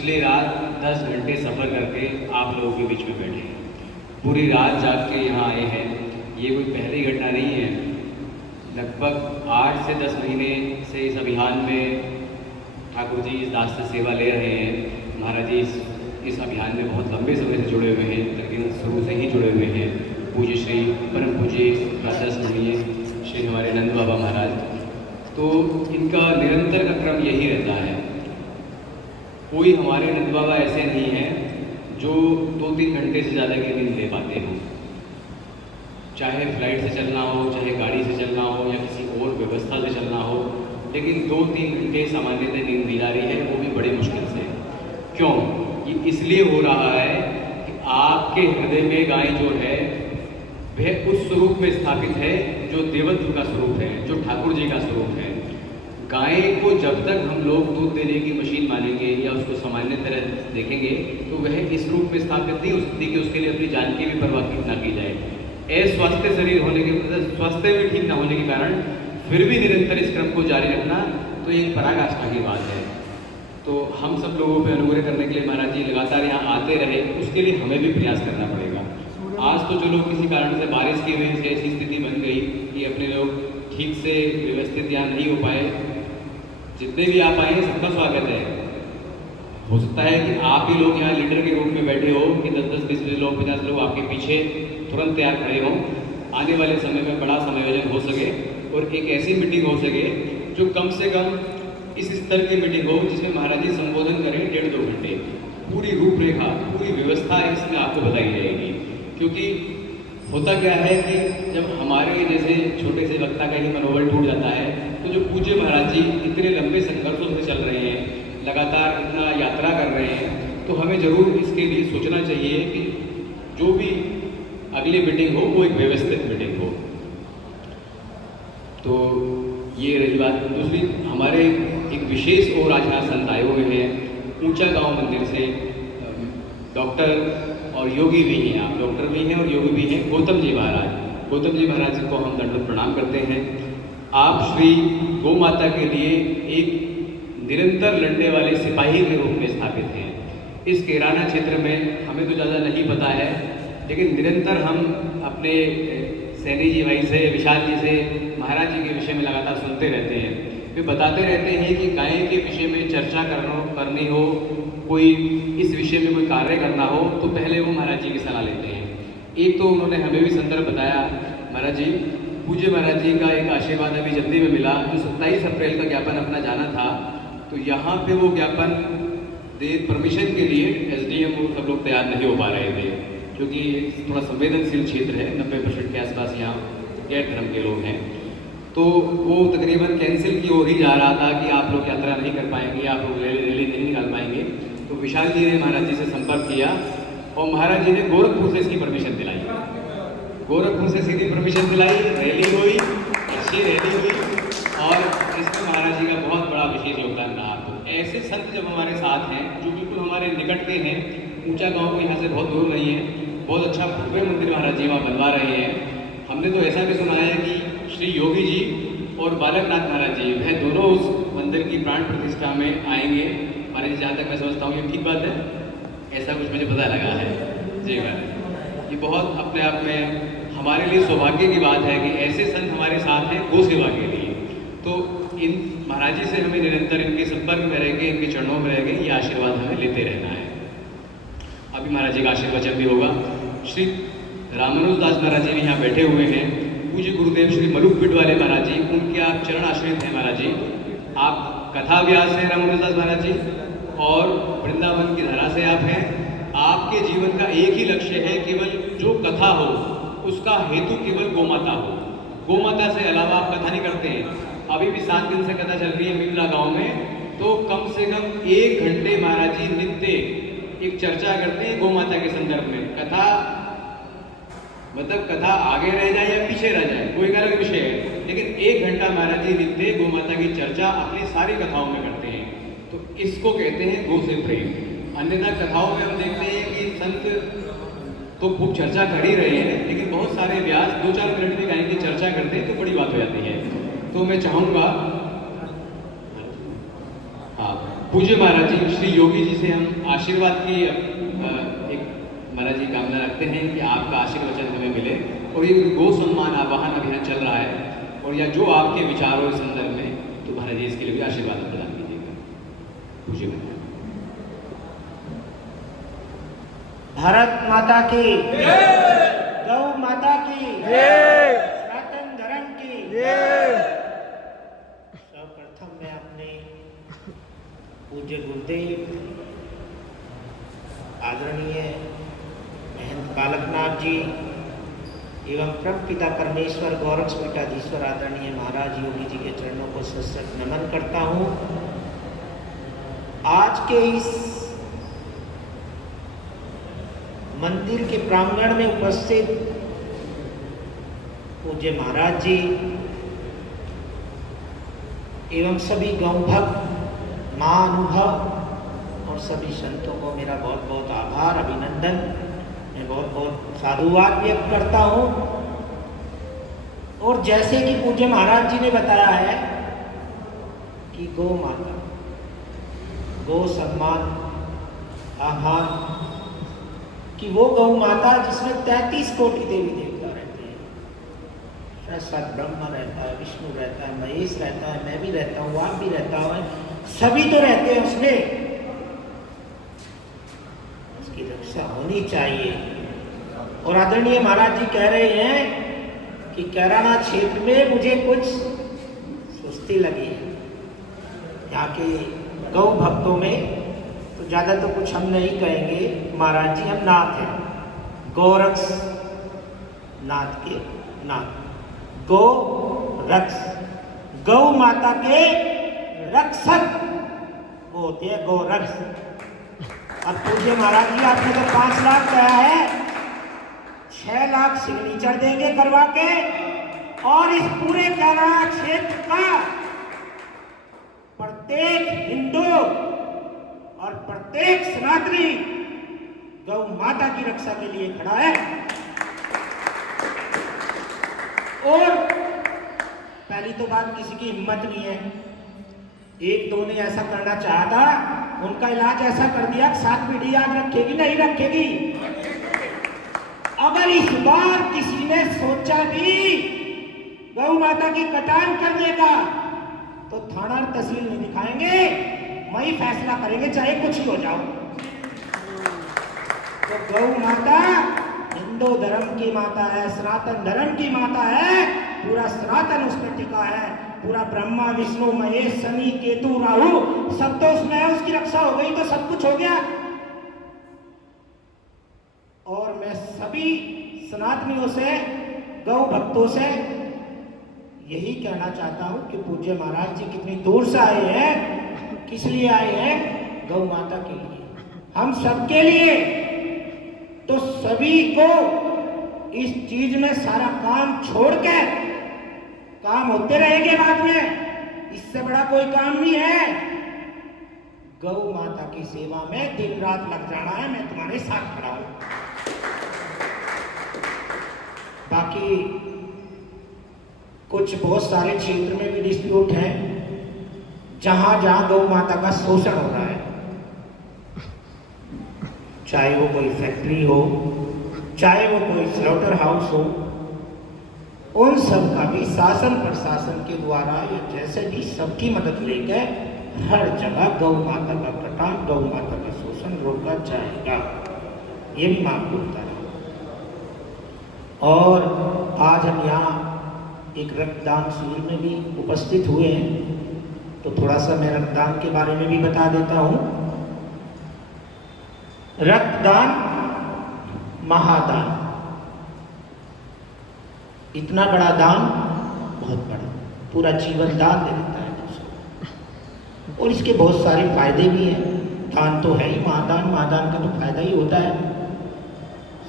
पिछली रात 10 घंटे सफ़र करके आप लोगों के बीच में बैठे हैं, पूरी रात जाग के यहाँ आए हैं। ये कोई पहली घटना नहीं है। लगभग 8 से 10 महीने से इस अभियान में ठाकुर जी इस दास से सेवा ले रहे हैं। महाराज जी इस अभियान में बहुत लंबे समय से जुड़े हुए हैं, तकरीबन शुरू से ही जुड़े हुए हैं। पूज्य श्री परम पूज्य प्रातः स्मरणीय श्री हमारे नंद बाबा महाराज, तो इनका निरंतर का क्रम यही रहता है। कोई हमारे नंद बाबा ऐसे नहीं हैं जो 2-3 घंटे से ज़्यादा की नींद ले पाते हों, चाहे फ्लाइट से चलना हो, चाहे गाड़ी से चलना हो या किसी और व्यवस्था से चलना हो, लेकिन 2-3 घंटे सामान्यतः नींद दी जा रही है, वो भी बड़ी मुश्किल से। क्यों? ये इसलिए हो रहा है कि आपके हृदय में गाय जो है वह उस स्वरूप में स्थापित है जो देवत्व का स्वरूप है, जो ठाकुर जी का स्वरूप है। गाय को जब तक हम लोग दूध देने की मशीन मानेंगे या उसको सामान्य तरह देखेंगे तो वह इस रूप में स्थापित नहीं हो सकती कि उसके लिए अपनी जान की भी परवाह ना की जाए। अस्वस्थ शरीर होने के स्वास्थ्य भी ठीक ना होने के कारण फिर भी निरंतर इस क्रम को जारी रखना तो एक पराकाष्ठा की बात है। तो हम सब लोगों पर अनुग्रह करने के लिए महाराज जी लगातार यहाँ आते रहे, उसके लिए हमें भी प्रयास करना पड़ेगा। आज तो चलो किसी कारण से बारिश की वजह से ऐसी स्थिति बन गई कि अपने लोग ठीक से व्यवस्थित यहाँ नहीं हो पाए। जितने भी आप आए सबका स्वागत है। हो सकता है कि आप ही लोग यहाँ लीडर के रूप में बैठे हो कि 10-10, 20-20 लोग, 50 लोग आपके पीछे तुरंत तैयार खड़े हों, आने वाले समय में बड़ा समायोजन हो सके और एक ऐसी मीटिंग हो सके जो कम से कम इस स्तर की मीटिंग हो जिसमें महाराज जी संबोधन करें 1.5-2 घंटे। पूरी रूपरेखा, पूरी व्यवस्था इसमें आपको बताई जाएगी। क्योंकि होता क्या है कि जब हमारे जैसे छोटे से वक्ता का ही मनोबल टूट जाता है तो जो पूज्य महाराज जी इतने लंबे संघर्षों से चल रहे हैं, लगातार इतना यात्रा कर रहे हैं, तो हमें ज़रूर इसके लिए सोचना चाहिए कि जो भी अगली मीटिंग हो वो एक व्यवस्थित मीटिंग हो। तो ये रही बात। दूसरी, हमारे एक विशेष और आज यहाँ संत आए हुए हैं ऊंचा गांव मंदिर से, डॉक्टर और योगी भी हैं। आप डॉक्टर भी हैं और योगी भी हैं, गौतम जी महाराज। गौतम जी महाराज जी को हम दंडवत प्रणाम करते हैं। आप श्री गौ माता के लिए एक निरंतर लड़ने वाले सिपाही के रूप में स्थापित हैं। इस केराना क्षेत्र में हमें तो ज़्यादा नहीं पता है, लेकिन निरंतर हम अपने सैनी जी भाई से, विशाल जी से महाराज जी के विषय में लगातार सुनते रहते हैं। वे बताते रहते हैं कि गाय के विषय में चर्चा करनी हो, कोई इस विषय में कोई कार्य करना हो तो पहले वो महाराज जी की सलाह लेते हैं। एक तो उन्होंने हमें भी संदर्भ बताया, महाराज जी पूज्य महाराज जी का एक आशीर्वाद अभी जल्दी में मिला। जो 27 अप्रैल का ज्ञापन अपना जाना था, तो यहाँ पे वो ज्ञापन दे परमिशन के लिए SDM और सब लोग तैयार नहीं हो पा रहे थे, क्योंकि थोड़ा संवेदनशील क्षेत्र है। 90% के आसपास यहाँ गैर धर्म के लोग हैं, तो वो तकरीबन कैंसिल की ओर ही जा रहा था कि आप लोग यात्रा नहीं कर पाएंगे, आप लोग रैली नहीं निकाल पाएंगे। तो विशाल जी ने महाराज जी से संपर्क किया और महाराज जी ने गोरखपुर से इसकी परमिशन दिलाई। गोरखपुर से सीधी परमिशन दिलाई, रैली हुई, अच्छी रैली हुई और इसमें महाराज जी का बहुत बड़ा विशेष योगदान रहा। तो ऐसे संत जब हमारे साथ हैं जो बिल्कुल हमारे निकट के हैं, ऊंचा गांव को यहाँ से बहुत दूर नहीं है, बहुत अच्छा भव्य मंदिर महाराज जी वहाँ बनवा रहे हैं। हमने तो ऐसा भी सुना है कि श्री योगी जी और बालकनाथ महाराज जी वह दोनों उस मंदिर की प्राण प्रतिष्ठा में आएंगे। महाराज जी, जहाँ तक मैं समझता हूँ ये ठीक बात है, ऐसा कुछ मुझे पता लगा है जी। ये बहुत अपने आप में हमारे लिए सौभाग्य की बात है कि ऐसे संत हमारे साथ हैं गौ सेवा के लिए। तो इन महाराज जी से हमें निरंतर इनके संपर्क में रहेंगे, इनके चरणों में रहेंगे, ये आशीर्वाद हमें लेते रहना है। अभी महाराज जी का आशीर्वचन भी होगा। श्री रामानुज दास महाराज जी भी यहाँ बैठे हुए हैं। पूज्य गुरुदेव श्री मलुक पिट वाले महाराज जी, उनके आप चरण आश्रित हैं महाराज जी। आप कथा व्यास हैं रामानुज दास महाराज जी, और वृंदावन की धारा से आप हैं। आपके जीवन का एक ही लक्ष्य है, केवल जो कथा हो उसका हेतु केवल गोमाता हो। गोमाता से अलावा आप कथा नहीं करते हैं। अभी भी 7 दिन से कथा चल रही है मिमला गांव में, तो कम से कम 1 घंटे महाराज जी नित्य एक चर्चा करते हैं गोमाता के संदर्भ में। कथा मतलब कथा आगे रह जाए या पीछे रह जाए कोई अलग विषय है, लेकिन 1 घंटा महाराज जी नित्य गोमाता की चर्चा अपनी सारी कथाओं में करते हैं। तो इसको कहते हैं गो से प्रेम। अन्यथा कथाओं में हम देखते हैं कि संत तो खूब चर्चा कर ही रहे हैं, लेकिन बहुत सारे व्यास 2-4 मिनट में गाय की चर्चा करते हैं तो बड़ी बात हो जाती है। तो मैं चाहूँगा, हाँ, पूज्य महाराज जी श्री योगी जी से हम आशीर्वाद की एक महाराज जी कामना रखते हैं कि आपका आशीर्वचन हमें मिले और ये गो सम्मान आवाहन अभियान चल रहा है और या जो आपके विचारों के संदर्भ में, तो महाराज जी इसके लिए भी आशीर्वाद प्रदान कीजिएगा। पूज्य महाराज। भारत माता की गौ माता की सनातन धर्म की। सर्वप्रथम मैं अपने पूज्य गुरुदेव आदरणीय महंत बालकनाथ जी एवं परम पिता परमेश्वर गौरक्ष पीठाधीश्वर आदरणीय महाराज योगी जी के चरणों को सशक्त नमन करता हूँ। आज के इस मंदिर के प्रांगण में उपस्थित पूज्य महाराज जी एवं सभी गौ भक्त, महाअनुभव और सभी संतों को मेरा बहुत बहुत आभार, अभिनंदन, मैं बहुत बहुत साधुवाद व्यक्त करता हूँ। और जैसे कि पूज्य महाराज जी ने बताया है कि गौ माता, गौ सम्मान आह्वान, कि वो गौ माता जिसमें 33 कोटि देवी देवता रहते हैं, साथ ब्रह्मा रहता है, विष्णु रहता है, महेश रहता है, मैं भी रहता हूँ, आप भी रहता हूँ, सभी तो रहते हैं उसमें, उसकी रक्षा होनी चाहिए। और आदरणीय महाराज जी कह रहे हैं कि कैराना क्षेत्र में मुझे कुछ सुस्ती लगी है, यहाँ के गौ भक्तों में तो ज़्यादा तो कुछ हम नहीं कहेंगे महाराज जी, हम नाथ हैं, गोरक्ष नाथ के नाथ, गो रक्ष, गौ माता के रक्षक वो होते हैं गौ रक्ष। अब पूज्य महाराज जी आपने तो 5 लाख कहा है, 6 लाख सिग्नेचर देंगे करवा के और इस पूरे कैराना क्षेत्र का प्रत्येक हिंदू और प्रत्येक सनातनी गौ माता की रक्षा के लिए खड़ा है। और पहली तो बात, किसी की हिम्मत नहीं है, 1-2 ने ऐसा करना चाहा था, उनका इलाज ऐसा कर दिया, 7 पीढ़ी याद रखेगी, नहीं रखेगी। अगर इस बार किसी ने सोचा भी गौ माता की कटान करने का, तो थाना और तहसील नहीं दिखाएंगे, वही फैसला करेंगे चाहे कुछ ही हो जाओ। तो गौ माता हिंदू धर्म की माता है, सनातन धर्म की माता है, पूरा सनातन उस पर टिका है, पूरा ब्रह्मा विष्णु महेश शनि केतु राहु सब तो उसमें है, उसकी रक्षा हो गई तो सब कुछ हो गया। और मैं सभी सनातनियों से, गौ भक्तों से यही कहना चाहता हूं कि पूज्य महाराज जी कितनी दूर से आए हैं, किस लिए आए हैं? गौ माता के लिए, हम सबके लिए। तो सभी को इस चीज में सारा काम छोड़ के, काम होते रहेंगे बाद में, इससे बड़ा कोई काम नहीं है। गौ माता की सेवा में दिन रात लग जाना है, मैं तुम्हारे साथ खड़ा हूं। बाकी कुछ बहुत सारे क्षेत्र में भी डिस्प्यूट है, जहां जहां गौ माता का शोषण हो रहा है, चाहे वो कोई फैक्ट्री हो, चाहे वो कोई स्लॉटर हाउस हो, उन सब का भी शासन प्रशासन के द्वारा या जैसे भी सबकी मदद लेकर हर जगह गौ माता का कटान, गौ माता का शोषण रोका जाएगा, ये भी मांग होता है। और आज हम यहाँ एक रक्तदान शिविर में भी उपस्थित हुए हैं, तो थोड़ा सा मैं रक्तदान के बारे में भी बता देता हूँ। रक्तदान महादान, इतना बड़ा दान, बहुत बड़ा, पूरा जीवन दान दे देता है दूसरों। और इसके बहुत सारे फायदे भी हैं, दान तो है ही, महादान का तो फायदा ही होता है,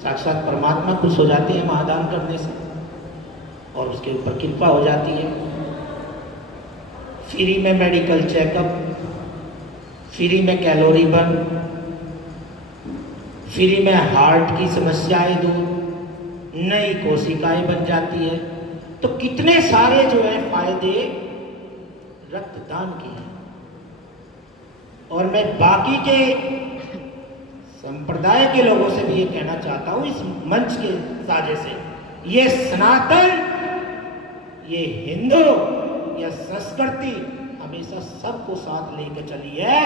साक्षात परमात्मा खुश हो जाते हैं महादान करने से और उसके ऊपर कृपा हो जाती है। फ्री में मेडिकल चेकअप, फ्री में कैलोरी बर्न, फ्री में हार्ट की समस्याएं दूर, नई कोशिकाएं बन जाती है। तो कितने सारे जो है फायदे रक्तदान के हैं। और मैं बाकी के संप्रदाय के लोगों से भी ये कहना चाहता हूं इस मंच के साजे से, ये सनातन, ये हिंदू, ये संस्कृति हमेशा सबको साथ लेकर चली है।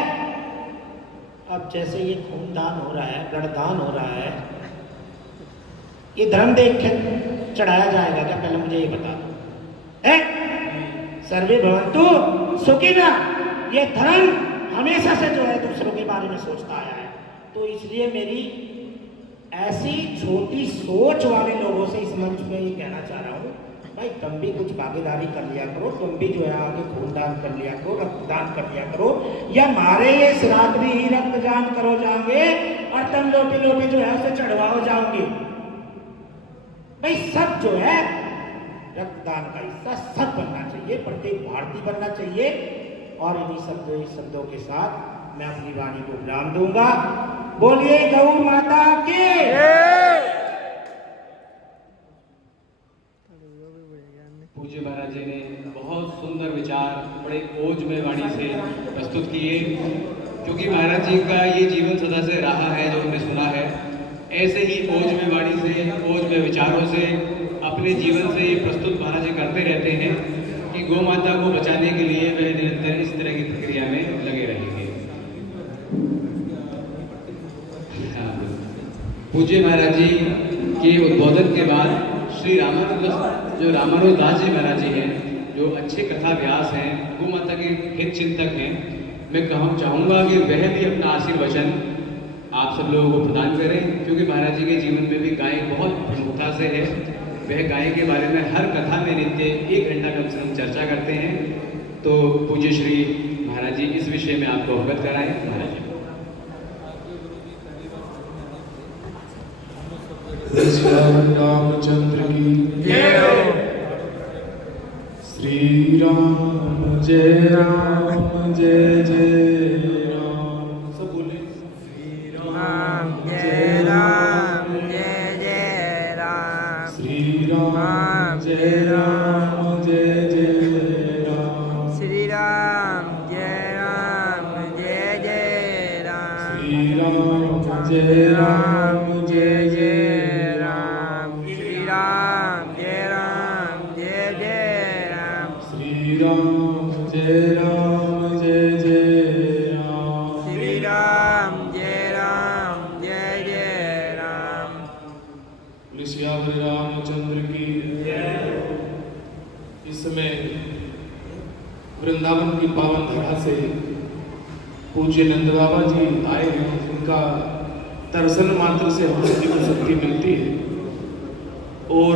अब जैसे ये खूनदान हो रहा है, ब्लडदान हो रहा है, ये धर्म देख के चढ़ाया जाएगा क्या? पहले मुझे ये बता दो। सर्वे भवन्तु सुखिनः, ये धर्म हमेशा से जो है दूसरों के बारे में सोचता आया है। तो इसलिए मेरी ऐसी छोटी सोच वाले लोगों से इस मंच में ये कहना चाह रहा हूँ, भाई तुम भी कुछ भागीदारी कर लिया करो, तुम भी जो है आगे खूनदान कर लिया करो, रक्तदान कर लिया करो, या मारे ये श्राद्ध ही रक्तदान करो जाओगे और तुम लोटे लोटे जो है उसे चढ़वाओ जाओगे। भाई सब जो है रक्तदान का हिस्सा सब बनना चाहिए, प्रत्येक भारतीय बनना चाहिए। और इन्हीं शब्दों के साथ मैं अपनी वाणी को विराम दूंगा। बोलिए गौ माता की। पूज्य महाराज जी ने बहुत सुंदर विचार बड़े ओजमय वाणी से प्रस्तुत किए, क्योंकि महाराज जी का ये जीवन सदा से रहा है जो हमने सुना है। ऐसे ही ओजमय वाणी से, ओजमय विचारों से, अपने जीवन से ये प्रस्तुत महाराज जी करते रहते हैं कि गौ माता को बचाने के लिए वह निरंतर इस तरह की प्रक्रिया में लगे रहेंगे। पूज्य महाराज जी के उद्बोधन के बाद श्री रामानुज दास जी महाराज जी हैं, जो अच्छे कथा व्यास हैं, गौ माता के हित चिंतक हैं, मैं चाहूँगा कि वह भी अपना आशीर्वचन आप सब लोगों को प्रदान करें, क्योंकि महाराज जी के जीवन में भी गाय बहुत प्रमुखता से है। वह गाय के बारे में हर कथा में नित्य 1 घंटा कम से कम चर्चा करते हैं। तो पूज्य श्री महाराज जी इस विषय में आपको अवगत कराएं। महाराज जी रामचंद्र की जय। श्री राम जय राम जय जय राम। सब बोले श्री राम जय राम जय जय राम। श्री राम जय राम जय जय राम। श्री राम जय राम जय जय राम। श्री राम जय राम जय जय राम। श्री राम जय राम जय जय राम। श्री राम जय राम जय जय राम। श्री राम जय राम जय जय राम। बोले सियावर रामचंद्र की जय। इस समय वृंदावन की पावन धरा से पूज्य नंद बाबा जी आए हैं, उनका दर्शन मात्र से हम सभी को शक्ति मिलती है। और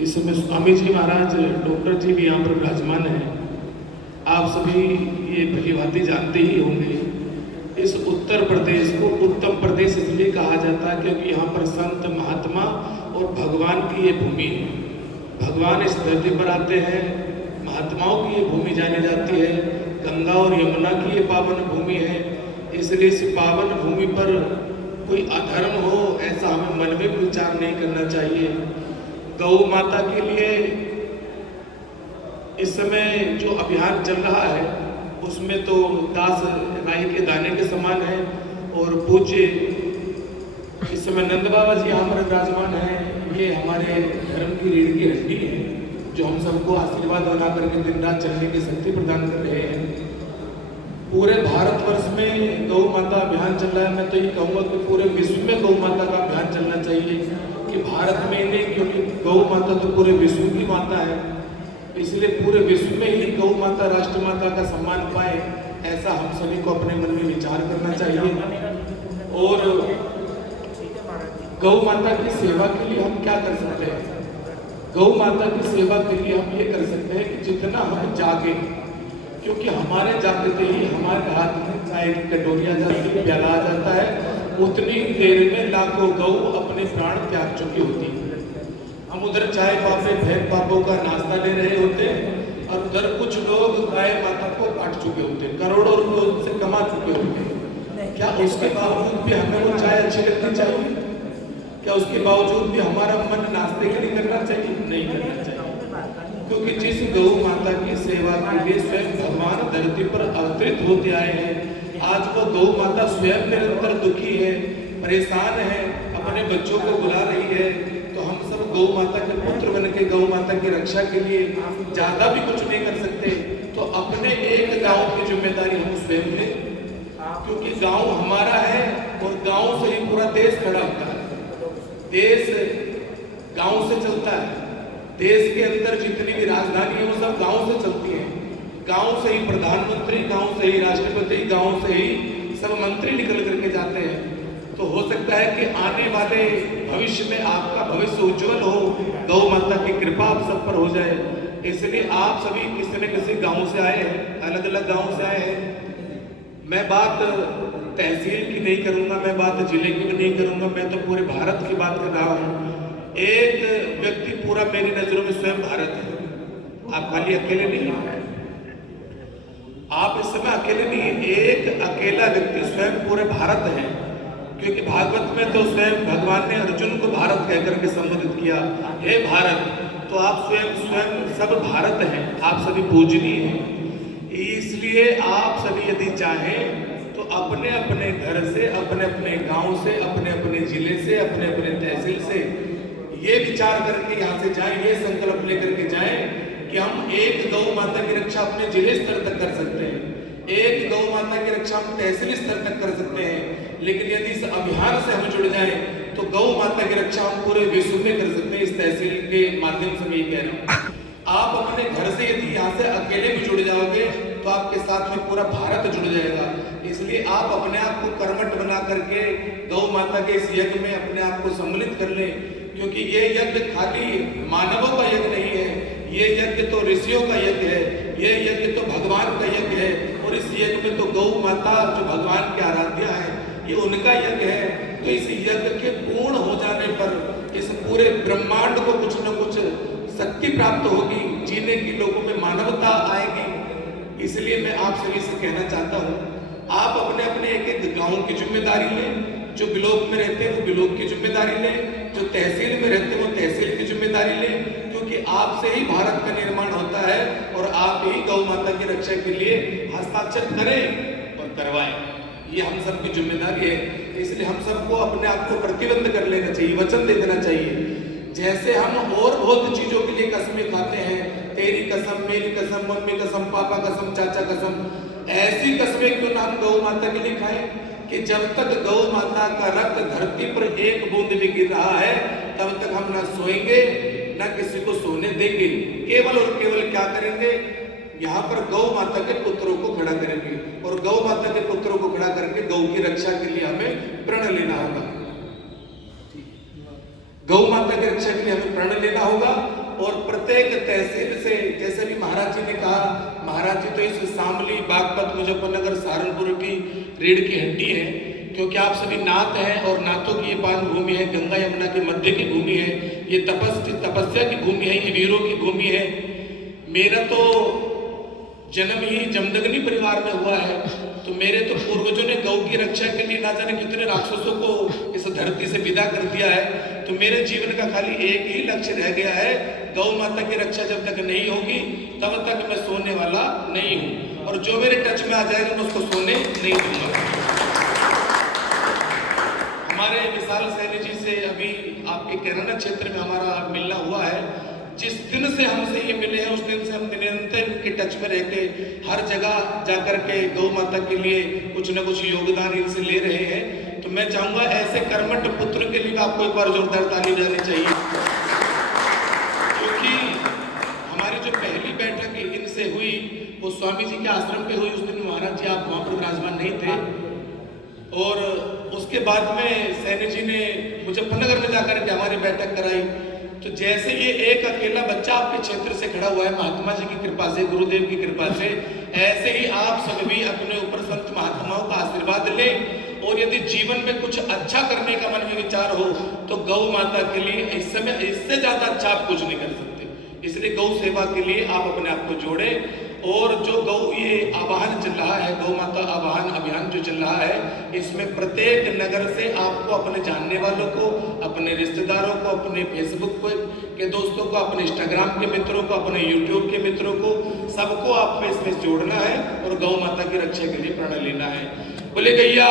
इस समय स्वामी जी महाराज, डॉक्टर जी भी यहाँ पर विराजमान हैं। आप सभी ये भली भांति जानते ही होंगे, इस उत्तर प्रदेश को उत्तम प्रदेश इसलिए कहा जाता है क्योंकि यहाँ पर संत महात्मा और भगवान की ये भूमि है। भगवान इस धरती पर आते हैं, महात्माओं की ये भूमि जानी जाती है, गंगा और यमुना की ये पावन भूमि है। इसलिए इस पावन भूमि पर कोई अधर्म हो ऐसा हमें मन में विचार नहीं करना चाहिए। गौ माता के लिए इस समय जो अभियान चल रहा है उसमें तो दास राई के दाने के समान है। और पूज्य इस समय नंद बाबा जी यहाँ पर विराजमान है, ये हमारे धर्म की रीढ़ की हड्डी है, जो हम सबको आशीर्वाद बना करके दिन रात चलने की शक्ति प्रदान कर रहे हैं। पूरे भारतवर्ष में गौ माता अभियान चल रहा है। मैं तो ये कहूँगा कि पूरे विश्व में गौ माता का अभियान चलना चाहिए, कि भारत में नहीं, क्योंकि गौ माता तो पूरे विश्व की माता है, इसलिए पूरे विश्व में ही गौ माता राष्ट्र माता का सम्मान पाए, ऐसा हम सभी को अपने मन में विचार करना चाहिए। और गौ माता की सेवा के लिए हम क्या कर सकते हैं? गौ माता की सेवा के लिए हम ये कर सकते हैं कि जितना हम जागे, क्योंकि हमारे जागते ही हमारे हाथ में चाय की कटोरी आ जाती है, प्याला आ जाता है, उतनी देर में लाखों गौ अपने प्राण त्याग चुकी होती है। हम उधर चाय पापे भेद पापों का नाश्ता ले रहे होते हैं और उधर कुछ लोग गाय माता को काट चुके होते हैं, करोड़ों रुपए उनसे कमा चुके होते हैं। क्या उसके बावजूद भी हमें वो चाय अच्छी लगनी चाहिए? क्या उसके बावजूद भी हमारा मन नाश्ते के लिए करना चाहिए? नहीं करना चाहिए। क्योंकि जिस गौ माता की सेवा के लिए स्वयं भगवान धरती पर अवतरित होते आए हैं, आज वो गौ माता स्वयं निरंतर दुखी है, परेशान है, अपने बच्चों को बुला रही है। तो हम सब गौ माता के पुत्र बन के गौ माता की रक्षा के लिए ज्यादा भी कुछ नहीं कर सकते। तो अपने एक गांव की जिम्मेदारी हम स्वयं लें, क्योंकि गांव हमारा है और गांव से ही पूरा देश खड़ा होता है। देश गांव से चलता है। देश के अंदर जितनी भी राजधानी है वो सब गांव से चलती है। गांव से ही प्रधानमंत्री, गांव से ही राष्ट्रपति, गांव से ही सब मंत्री निकल करके जाते हैं। तो हो सकता है कि आने वाले भविष्य में आपका भविष्य उज्जवल हो, गौ माता की कृपा आप सब पर हो जाए। इसलिए आप सभी किसी न किसी गांव से आए हैं, अलग अलग गांव से आए हैं। मैं बात तहसील की नहीं करूंगा, मैं बात जिले की भी नहीं करूंगा, मैं तो पूरे भारत की बात कर रहा हूँ। एक व्यक्ति पूरा मेरी नजरों में स्वयं भारत है। आप खाली अकेले नहीं हैं, आप इस समय अकेले नहीं हैं। एक अकेला व्यक्ति स्वयं पूरे भारत है, क्योंकि भागवत में तो स्वयं भगवान ने अर्जुन को भारत कहकर के संबोधित किया, हे भारत। तो आप स्वयं सब भारत हैं, आप सभी पूजनीय हैं। इसलिए आप सभी यदि चाहें तो अपने अपने घर से, अपने अपने गांव से, अपने अपने जिले से, अपने अपने तहसील से ये विचार करके यहाँ से जाएं, ये संकल्प लेकर के जाएं कि हम एक गौ माता की रक्षा अपने जिले स्तर तक कर सकते हैं, एक गौ माता की रक्षा हम तहसील स्तर तक कर सकते हैं। लेकिन यदि इस अभियान से हम जुड़ जाएं तो गौ माता की रक्षा हम पूरे विश्व में कर सकते हैं। इस तहसील के माध्यम से मैं ये कह रहा हूँ, आप अपने घर से यदि यहाँ से अकेले भी जुड़ जाओगे तो आपके साथ में पूरा भारत जुड़ जाएगा। इसलिए आप अपने आप को कर्मठ बना करके गौ माता के इस यज्ञ में अपने आप को सम्मिलित कर लें, क्योंकि ये यज्ञ खाली मानवों का यज्ञ नहीं है, ये यज्ञ तो ऋषियों का यज्ञ है, ये यज्ञ तो भगवान का यज्ञ है। और इस यज्ञ में तो गौ माता जो भगवान की आराध्या है, ये उनका यज्ञ है। तो इस यज्ञ के पूर्ण हो जाने पर इस पूरे ब्रह्मांड को कुछ न कुछ शक्ति प्राप्त होगी, जीने की लोगों में मानवता आएगी। इसलिए मैं आप सभी से कहना चाहता हूँ, आप अपने अपने एक एक गांव की जिम्मेदारी लें, जो ब्लॉक में रहते हैं वो ब्लॉक की जिम्मेदारी लें, जो तहसील में रहते हैं वो तहसील की जिम्मेदारी लें, क्योंकि आपसे ही भारत का निर्माण होता है और आप ही गौ माता की रक्षा के लिए हस्ताक्षर करें और करवाएं। ये हम सबकी जिम्मेदारी है। इसलिए हम सबको अपने आप को प्रतिबंध कर लेना चाहिए, वचन दे देना चाहिए। जैसे हम और बहुत चीजों के लिए कसमें खाते हैं, तेरी कसम, मेरी कसम, मम्मी कसम, पापा कसम, चाचा कसम, ऐसी कसमें क्यों ना हम गौ माता के लिए खाएं कि जब तक गौ माता का रक्त धरती पर एक बूंद भी गिर रहा है तब तक हम ना सोएंगे ना किसी को सोने देंगे। केवल और केवल क्या करेंगे, यहाँ पर गौ माता के पुत्रों को खड़ा करेंगे और गौ माता के पुत्रों को खड़ा करके गौ की रक्षा के लिए हमें प्रण लेना होगा। गौ माता की रक्षा के लिए हमें प्रण लेना होगा। और प्रत्येक तहसील से, जैसे भी महाराज जी ने कहा, महाराज जी तो इस शामली, बागपत, मुजफ्फरनगर, सहारनपुर की रीढ़ की हड्डी है, क्योंकि आप सभी नाथ हैं और नाथों की ये पावन भूमि है, गंगा यमुना के मध्य की भूमि है, ये तपस्या की भूमि है, ये वीरों की भूमि है। मेरा तो जन्म ही जमदग्नि परिवार में हुआ है, तो मेरे तो पूर्वजों ने गौ की रक्षा के लिए ना जाने कितने राक्षसों को इस धरती से विदा कर दिया है। तो मेरे जीवन का खाली एक ही लक्ष्य रह गया है, गौ माता की रक्षा जब तक नहीं होगी तब तक मैं सोने वाला नहीं हूँ, और जो मेरे टच में आ जाएगा मैं उसको सोने नहीं दूंगा। हमारे विशाल सैनी जी से अभी आपके कैराना क्षेत्र में हमारा मिलना हुआ है। जिस दिन से हमसे ये मिले हैं उस दिन से हम निरंतर इनके टच में रह के हर जगह जाकर के गौ माता के लिए कुछ न कुछ योगदान इनसे ले रहे हैं। तो मैं चाहूंगा ऐसे कर्मठ पुत्र के लिए आपको एक बार जोरदार ताली बजानी चाहिए, क्योंकि हमारी जो पहली बैठक इनसे हुई वो स्वामी जी के आश्रम पे हुई। उस दिन महाराज जी आप वहाँ पर विराजमान नहीं थे, और उसके बाद में सैनी जी ने मुजफ्फरनगर में जाकर के हमारी बैठक कराई। तो जैसे ये एक अकेला बच्चा आपके क्षेत्र से खड़ा हुआ है महात्मा जी की कृपा से, गुरुदेव की कृपा से, ऐसे ही आप सब भी अपने ऊपर संत महात्माओं का आशीर्वाद लें। और यदि जीवन में कुछ अच्छा करने का मन में विचार हो तो गौ माता के लिए इस समय इससे ज्यादा अच्छा आप कुछ नहीं कर सकते। इसलिए गौ सेवा के लिए आप अपने आप को जोड़ें और जो गौ ये आवाहन चल रहा है, गौ माता आवाहन अभियान जो चल रहा है, इसमें प्रत्येक नगर से आपको अपने जानने वालों को, अपने रिश्तेदारों को, अपने फेसबुक के दोस्तों को, अपने इंस्टाग्राम के मित्रों को, अपने यूट्यूब के मित्रों को, सबको आपको इसमें जोड़ना है और गौ माता की रक्षा के लिए प्रण लेना है। बोले गैया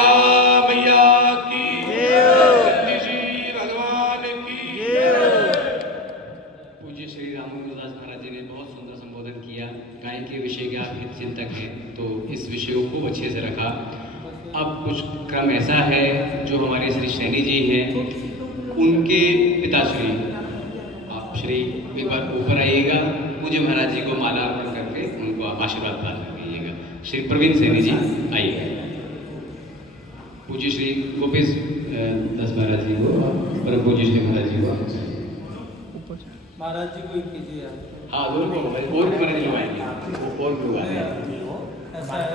मैया की, नंदी जी भगवान की। पूज्य श्री रामदास महाराज जी ने बहुत सुंदर संबोधन किया। गाय के विषय के आप हित चिंतक हैं, तो इस विषय को खूब अच्छे से रखा। अब कुछ क्रम ऐसा है जो हमारे श्री सैनी जी हैं, उनके पिताश्री, आप श्री एक बार ऊपर आइएगा, पूज्य महाराज जी को माला अर्पण करके उनको आप आशीर्वाद प्रदान कीजिएगा। श्री प्रवीण सैनी जी आइए। पूज्य श्री गोपेश दास महाराज जी को, परम पूज्य श्री महाराज जी को, महाराज जी को ही कीजिए आप। हाँ दोनों को और भी महाराज लोग आएंगे, और भी लोग आएंगे। ऐसा है,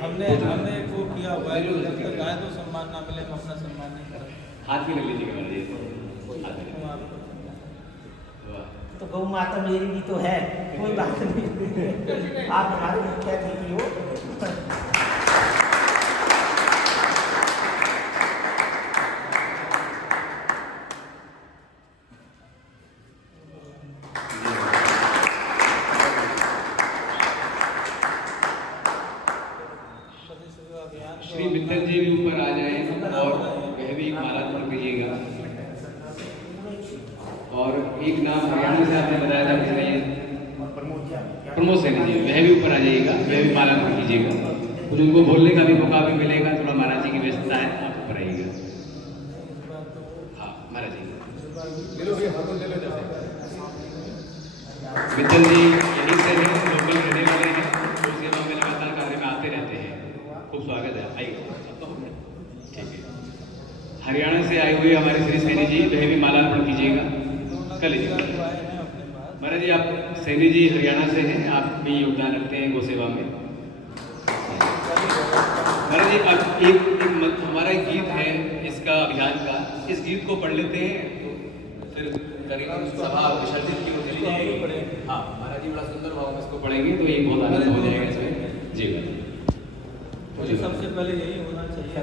हमने वो किया हुआ है, जब तक आए तो सम्मान ना मिले हम अपना सम्मान नहीं करते। हाथ भी ले लीजिएगा महाराज जी, हाथ में। हम आपको वाह। तो गौ माता मेरी भी तो है, कोई बात नहीं। आप हमारे मुखिया दीदी हो। श्री मित्तल जी भी ऊपर आ जाएं और वह भी माला अर्पण कीजिएगा। और एक नाम हरियाणा से आपने बताया था प्रमोद सैनी जी, वह भी ऊपर आ जाइएगा, वह भी माला अर्पण कीजिएगा। कुछ उनको बोलने का भी मौका भी मिलेगा, थोड़ा महाराज जी की व्यस्तता है, आप ऊपर आइएगा। हाँ महाराज जी मित्तल जी यहीं से हैं, लोकल रहने वाले हैं, तो सेवा में लगातार कार्य में आते रहते हैं। खूब स्वागत है, आइए। ठीक है, हरियाणा से आए हुए हमारे श्री सैनी जी, वह भी माला अर्पण कीजिएगा। कर लीजिए महाराज जी, आप सैनी जी हरियाणा से हैं, आप भी योगदान रखते हैं गौ सेवा में। महाराज जी अब एक हमारा एक गीत है इसका अभियान का, इस गीत को पढ़ लेते हैं तो फिर करेंगे सभा विसर्जित की होती है। हाँ महाराज जी बड़ा सुंदर भाव में इसको पढ़ेंगे तो ये बहुत आनंद हो जाएगा इसमें। जी सबसे पहले यही होना चाहिए।